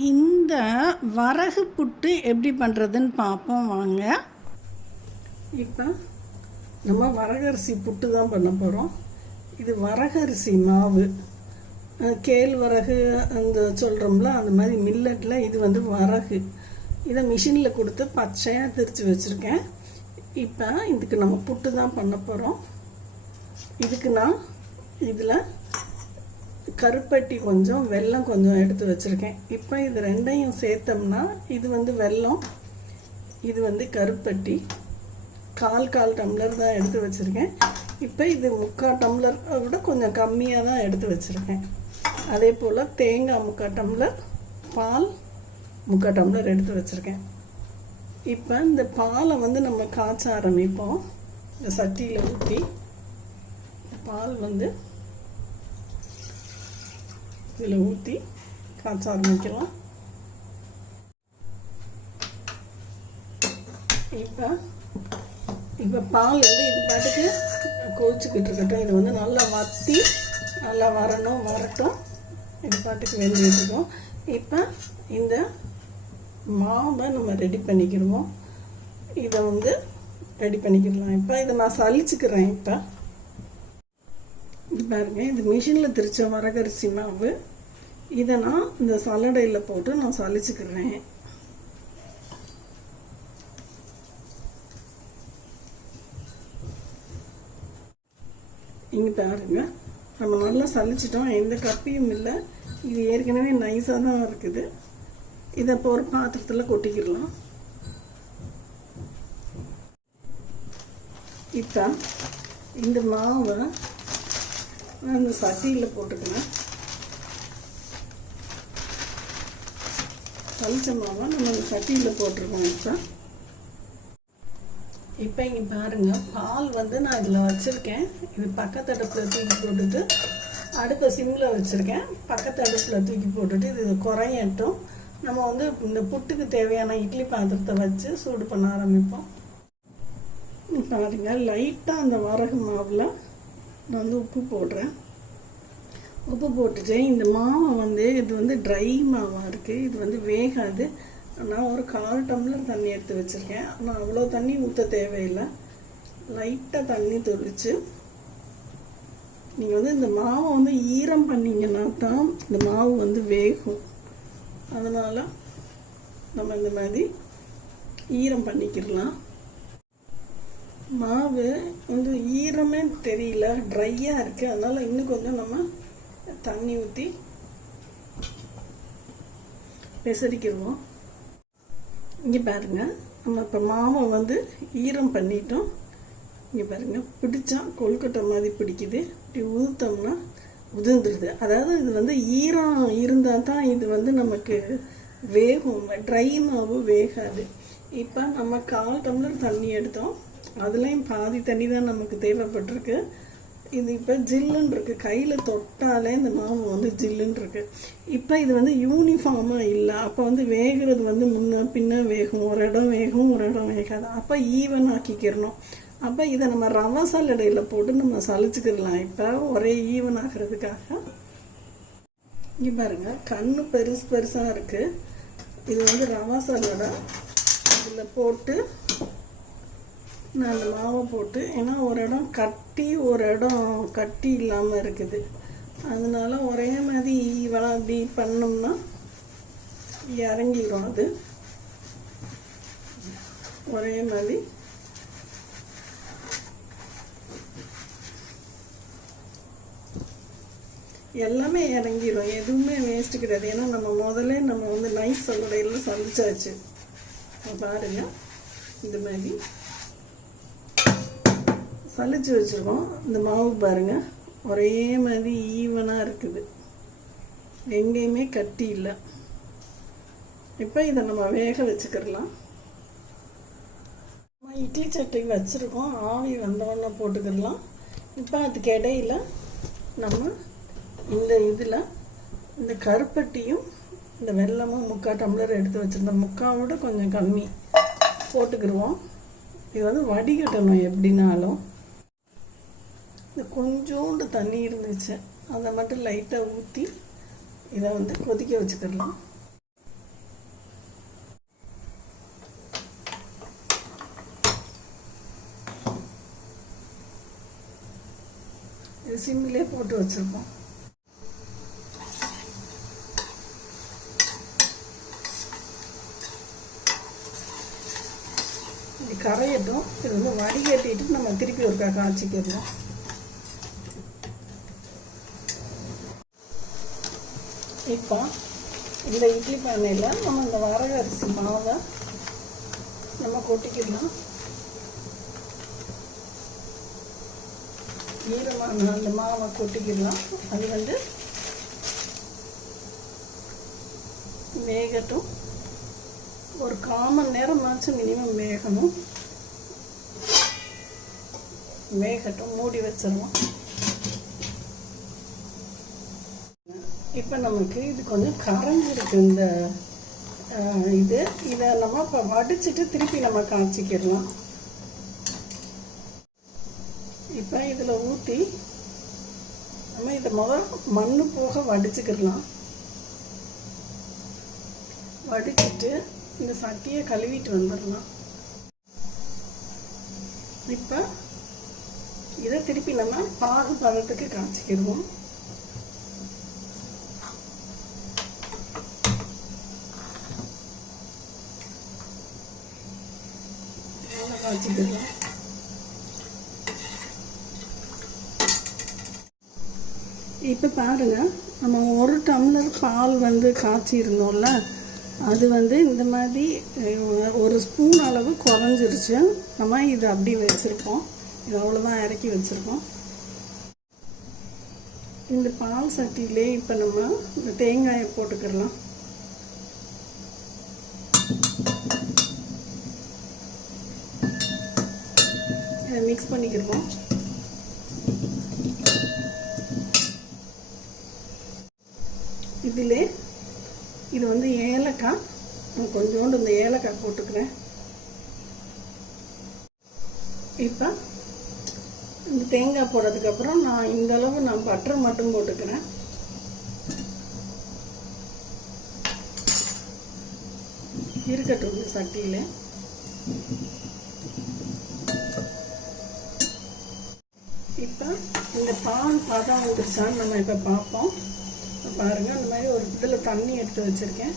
இந்த வரகு புட்டு எப்படி பண்ணுறதுன்னு பார்ப்போம் வாங்க. இப்போ நம்ம வரகரிசி புட்டு தான் பண்ண போகிறோம். இது வரகரிசி மாவு, கேழ்வரகு அந்த சொல்கிறோம்ல அந்த மாதிரி மில்லட்டில் இது வந்து வரகு. இதை மிஷினில் கொடுத்து பச்சையாக திரித்து வச்சுருக்கேன். இப்போ இதுக்கு நம்ம புட்டு தான் பண்ண போகிறோம். இதுக்கு நான் இதில் கருப்பட்டி கொஞ்சம் வெல்லம் கொஞ்சம் எடுத்து வச்சுருக்கேன். இப்போ இது ரெண்டையும் சேர்த்தோம்னா இது வந்து வெல்லம், இது வந்து கருப்பட்டி. கால் டம்ளர் தான் எடுத்து வச்சுருக்கேன். இப்போ இது 3/4 டம்ளர் விட கொஞ்சம் கம்மியாக தான் எடுத்து வச்சுருக்கேன். அதே போல் தேங்காய் 3/4 டம்ளர், பால் 3/4 டம்ளர் எடுத்து வச்சுருக்கேன். இப்போ இந்த பாலை வந்து நம்ம காய்ச்ச ஆரம்பிப்போம். இந்த சட்டியில் ஊற்றி பால் வந்து இதில் ஊற்றி காய்ச்ச ஆரம்பிக்கலாம். இப்போ பால் வந்து இது பாட்டுக்கு கொதிச்சுக்கிட்டு இருக்கட்டும். இது வந்து நல்லா வற்றி நல்லா வரட்டும். இது பாட்டுக்கு வெந்துட்டுருக்கோம். இப்போ இந்த மாவை நம்ம ரெடி பண்ணிக்கிடுவோம். இதை வந்து ரெடி பண்ணிக்கிடலாம். இப்போ இதை நான் சலிச்சுக்கிறேன். இப்போ இது பாருங்கள், இது மிஷினில் திரிச்ச வரகரிசி மாவு. இதை நான் இந்த சல்லடையில் போட்டு நான் சலிச்சுக்கிறேன். இங்கே பாருங்க, நம்ம நல்லா சலிச்சிட்டோம். எந்த கப்பியும் இல்லை. இது ஏற்கனவே நைஸாக தான் இருக்குது. இதை இப்போ ஒரு பாத்திரத்தில் கொட்டிக்கிடலாம். இப்போ இந்த மாவை அந்த சட்டியில் போட்டுக்கலாம். சலிச்ச மாவை நம்ம அந்த சட்டியில் போட்டிருக்கோம். இப்போ இங்கே பாருங்கள், பால் வந்து நான் இதில் வச்சுருக்கேன். இது பக்கத்து அடுப்பில் தூக்கி போட்டுட்டு அடுப்பை சிம்மில் வச்சுருக்கேன். பக்கத்து அடுப்பில் தூக்கி போட்டுட்டு இது குறையட்டும். நம்ம வந்து இந்த புட்டுக்கு தேவையான இட்லி பாத்திரத்தை வச்சு சூடு பண்ண ஆரம்பிப்போம். பாருங்கள், லைட்டாக அந்த வரகு மாவில் நான் வந்து உப்பு போடுறேன். உப்பு போட்டுட்டு இந்த மாவை வந்து இது வந்து ட்ரை மாவாக இருக்குது. இது வந்து வேகாது. நான் ஒரு 1/4 டம்ளர் தண்ணி எடுத்து வச்சுருக்கேன். ஆனால் அவ்வளோ தண்ணி ஊற்ற தேவையில்லை. லைட்டாக தண்ணி தொளிச்சு நீங்கள் வந்து இந்த மாவை வந்து ஈரம் பண்ணிங்கன்னா தான் இந்த மாவு வந்து வேகும். அதனால் நம்ம இந்த மாதிரி ஈரம் பண்ணிக்கிடலாம். மாவு வந்து ஈரமே தெரியல, ட்ரையாக இருக்குது. அதனால் இன்னும் கொஞ்சம் நம்ம தண்ணி ஊற்றி பெசரிக்கிடுவோம். இங்கே பாருங்கள், நம்ம இப்போ மாவை வந்து ஈரம் பண்ணிட்டோம். இங்கே பாருங்கள், பிடிச்சா கொழுக்கட்டை மாதிரி பிடிக்குது. இப்படி ஊற்றோம்னா உதிர்ந்துடுது. அதாவது இது வந்து ஈரம் இருந்தால் தான் இது வந்து நமக்கு வேகும். ட்ரை மாவு வேகாது. இப்போ நம்ம 1/4 டம்ளர் தண்ணி எடுத்தோம். அதுலேயும் பாதி தண்ணி தான் நமக்கு தேவைப்பட்டிருக்கு. இது இப்போ ஜில்லுன்னு இருக்குது. கையில் தொட்டாலே இந்த மாவு வந்து ஜில்லுன்னு இருக்குது. இப்போ இது வந்து யூனிஃபார்மாக இல்லை. அப்போ வந்து வேகிறது வந்து முன்ன பின்ன வேகும். ஒரு இடம் வேகும், ஒரு இடம் வேகாது. அப்போ ஈவன் ஆக்கிக்கிறணும். அப்போ இதை நம்ம ரவை சல்லடையில் போட்டு நம்ம சலிச்சுக்கிடலாம். இப்போ ஒரே ஈவன் ஆகிறதுக்காக. இங்கே பாருங்கள், கண்ணு பெருசாக இருக்குது. இது வந்து ரவை சல்லடை. இதில் போட்டு நான் அந்த மாவை போட்டு, ஏன்னா ஒரு இடம் கட்டி ஒரு இடம் கட்டி இல்லாமல் இருக்குது. அதனால ஒரே மாதிரி ஈவனாக அப்படி பண்ணோம்னா இறங்கிடும். அது ஒரே மாதிரி எல்லாமே இறங்கிடும். எதுவுமே வேஸ்ட்டு கிடையாது. ஏன்னா நம்ம வந்து நைஸ் சல்லடையில் சலிச்சாச்சு. பாருங்கள், இந்த மாதிரி சலிச்சு வச்சுருக்கோம். இந்த மாவு பாருங்கள், ஒரே மாதிரி ஈவனாக இருக்குது. எங்கேயுமே கட்டி இல்லை. இப்போ இதை நம்ம வேக வச்சுக்கிடலாம். நம்ம இட்லி சட்டி வச்சுருக்கோம். ஆவி வந்தவொன்னே போட்டுக்கிடலாம். இப்போ அதுக்கு இடையில் நம்ம இந்த இதில் இந்த கருப்பட்டியும் இந்த வெல்லமும் 3/4 டம்ளர் எடுத்து வச்சுருந்தோம். 3/4 விட கொஞ்சம் கம்மி போட்டுக்கிடுவோம். இது வந்து வடிகட்டணும். எப்படின்னாலும் இந்த கொஞ்சோண்டு தண்ணி இருந்துச்சு, அதை மட்டும் லைட்டாக ஊற்றி இதை வந்து கொதிக்க வச்சுக்கிடலாம். இது சிம்மிலே போட்டு வச்சுருக்கோம். இது கரையட்டும். இது வந்து வடிகட்டிட்டு நம்ம திருப்பி ஒருக்கா காய்ச்சிக்கிறோம். இப்போ இந்த இட்லி பானையில் நம்ம இந்த வரகு அரிசி மாவை நம்ம கொட்டிக்கலாம். ஈரமான அந்த மாவை கொட்டிக்கலாம். அது வந்து வேகட்டும். ஒரு 1/4 மணி நேரமாச்சும் மினிமம் வேகணும். வேகட்டும், மூடி வச்சிடலாம். இப்போ நமக்கு இது கொஞ்சம் கரைஞ்சிருக்கு. இந்த இதை நம்ம இப்போ வடிச்சிட்டு திருப்பி நம்ம காய்ச்சிக்கிடலாம். இப்போ இதில் ஊற்றி நம்ம இதை மண் போக வடிச்சுக்கிடலாம். வடிச்சிட்டு இந்த சட்டியை கழுவிட்டு வந்துடலாம். இப்போ இதை திருப்பி நம்ம பாகு பதத்துக்கு காய்ச்சிக்கிடுவோம். காய்ச்சிக்கிடலாம். இப்போ பாருங்க, நம்ம 1 டம்ளர் பால் வந்து காய்ச்சி இருந்தோம்ல, அது வந்து இந்த மாதிரி 1 ஸ்பூன் அளவு குறைஞ்சிருச்சு. நம்ம இதை அப்படி வச்சுருக்கோம். இது அவ்வளோதான் இறக்கி வச்சுருக்கோம். இந்த பால் சட்டியிலே இப்போ நம்ம இந்த தேங்காயை போட்டுக்கிடலாம். இதை மிக்ஸ் பண்ணிக்கிடுவோம். இதிலே இது வந்து ஏலக்காய், கொஞ்சோண்டு இந்த ஏலக்காய் போட்டுக்கிறேன். இப்போ இந்த தேங்காய் போடுறதுக்கப்புறம் நான் இந்த அளவு நான் பட்டர் மட்டும் போட்டுக்கிறேன். இருக்கட்டும் இந்த சட்டியில். இப்போ இந்த பால் பதம் வந்துருச்சான்னு நம்ம இப்போ பார்ப்போம். பாருங்கள், அந்த மாதிரி ஒரு இதில் தண்ணி எடுத்து வச்சுருக்கேன்.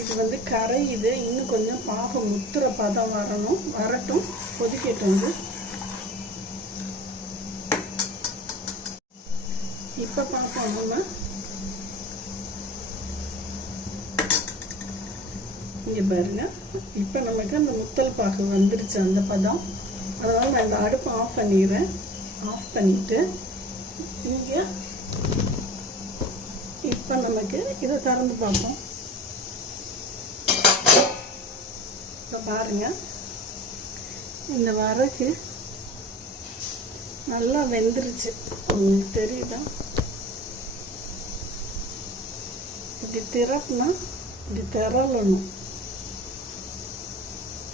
இது வந்து கரையுது. இன்னும் கொஞ்சம் பாகம் முத்துற பதம் வரட்டும், கொதிக்கட்டும். இப்போ பார்ப்போம் நம்ம. இங்கே பாருங்க, இப்போ நமக்கு அந்த முத்தல் பாகு வந்துருச்சு அந்த பதம். அதனால் நான் இந்த அடுப்பை ஆஃப் பண்ணிடுறேன். ஆஃப் பண்ணிவிட்டு இங்கே இப்போ நமக்கு இதை திறந்து பார்ப்போம். இப்போ பாருங்கள், இந்த வரகு நல்லா வெந்துருச்சு. உங்களுக்கு தெரியுதா? இப்படி திறப்புனா இப்படி திரளணும்.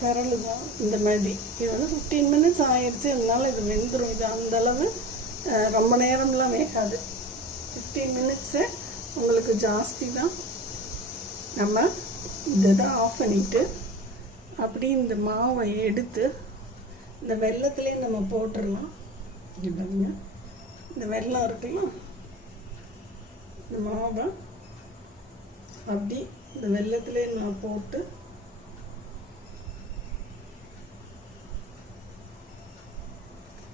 திரளுதான் இந்த மாதிரி. இது வந்து 15 மினிட்ஸ் ஆயிடுச்சு. அதனால இது வெந்துடும். இது அந்தளவு ரொம்ப நேரம்லாம் வேகாது. 15 மினிட்ஸு உங்களுக்கு ஜாஸ்தி தான். நம்ம இதை ஆஃப் பண்ணிவிட்டு அப்படி இந்த மாவை எடுத்து இந்த வெல்லத்திலே நம்ம போட்டுடலாம். இங்கே பாருங்க, இந்த வெல்லம் இருக்குல்ல, இந்த மாவை அப்படி இந்த வெல்லத்திலே நான் போட்டு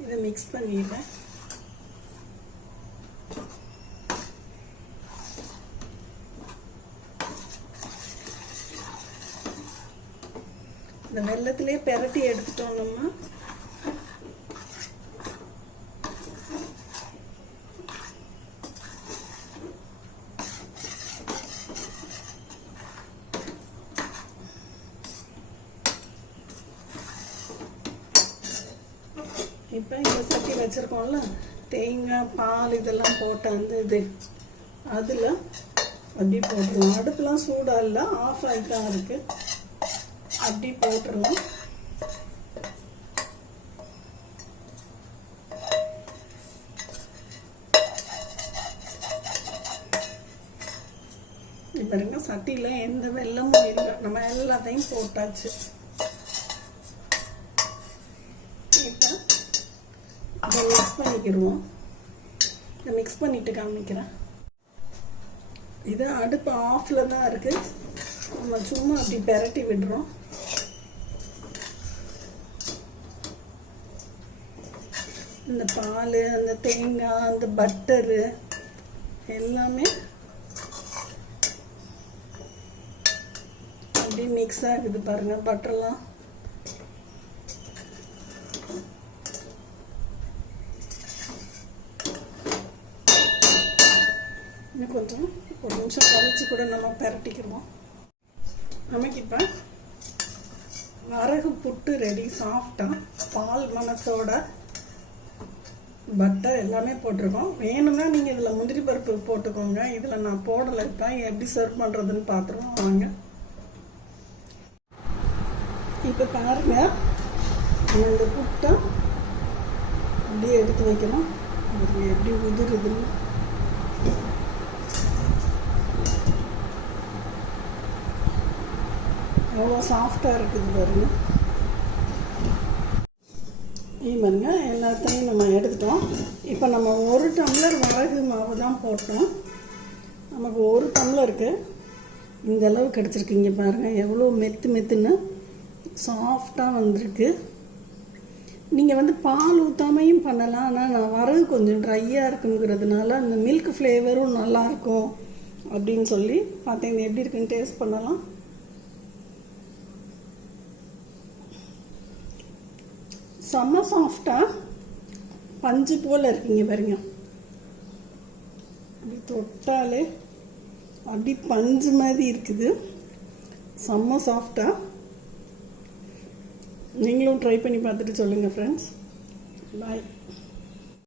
இதை மிக்ஸ் பண்ணிடுறேன். இந்த வெல்லத்திலே பெரட்டி எடுத்துட்டோம் நம்ம. இப்போ இந்த சட்டி வச்சுருக்கோம்ல, தேங்காய் பால் இதெல்லாம் போட்ட அந்த இது அதில் அப்படி போட்டுடலாம். அடுப்புலாம் சூடாக இல்லை, ஆஃப் ஆகி தான் இருக்குது. அப்படி போட்டுடலாம். பாருங்க, சட்டியில் எந்த வெல்லமும் இல்லை. நம்ம எல்லாத்தையும் போட்டாச்சு. இப்போ அதை மிக்ஸ் பண்ணிக்கிடுவோம். நான் மிக்ஸ் பண்ணிட்டு காமிக்கிறேன். இது அடுப்பு ஆஃபில் தான் இருக்குது. நம்ம சும்மா அப்படி பெரட்டி விடுறோம். இந்த பால், அந்த தேங்காய், அந்த பட்டரு எல்லாமே அப்படி மிக்ஸ் ஆகுது பாருங்கள். பட்டர்லாம் இன்னும் கொஞ்சம் ஒரு நிமிஷம் கழிச்சு கூட நம்ம பெரட்டிக்குவோம். நமக்கு இப்போ வரகு புட்டு ரெடி. சாஃப்டாக பால் மணத்தோட பட்டர் எல்லாமே போட்டிருக்கோம். வேணும்னா நீங்கள் இதில் முந்திரி பருப்பு போட்டுக்கோங்க. இதில் நான் போடலை. இப்போ எப்படி சர்வ் பண்ணுறதுன்னு பார்த்துருவோம் வாங்க. இப்போ பாருங்க, நம்ம இந்த புட்டை அப்படியே எடுத்து வைக்கலாம். எப்படி உதிருதுன்னு எவ்வளோ சாஃப்டாக இருக்குது பாருங்க. பாருங்க, எல்லாத்தையும் நம்ம எடுத்துட்டோம். இப்போ நம்ம 1 டம்ளர் வரகு மாவு தான் போட்டோம். நமக்கு 1 டம்ளருக்கு இந்த அளவு கிடச்சிருக்கு. இங்கே பாருங்கள் எவ்வளோ மெத்துன்னு சாஃப்டாக வந்திருக்கு. நீங்கள் வந்து பால் ஊற்றாமையும் பண்ணலாம். ஆனால் நான் வரகு கொஞ்சம் ட்ரையாக இருக்குங்கிறதுனால அந்த மில்க் ஃப்ளேவரும் நல்லாயிருக்கும் அப்படின்னு சொல்லி பார்த்தேன். இது எப்படி இருக்குன்னு டேஸ்ட் பண்ணலாம். செம்ம சாஃப்டாக பஞ்சு போல் இருக்குங்க பாருங்க. அப்படி தொட்டாலே அப்படி பஞ்சு மாதிரி இருக்குது. செம்ம சாஃப்டாக. நீங்களும் ட்ரை பண்ணி பார்த்துட்டு சொல்லுங்கள் ஃப்ரெண்ட்ஸ். பாய்.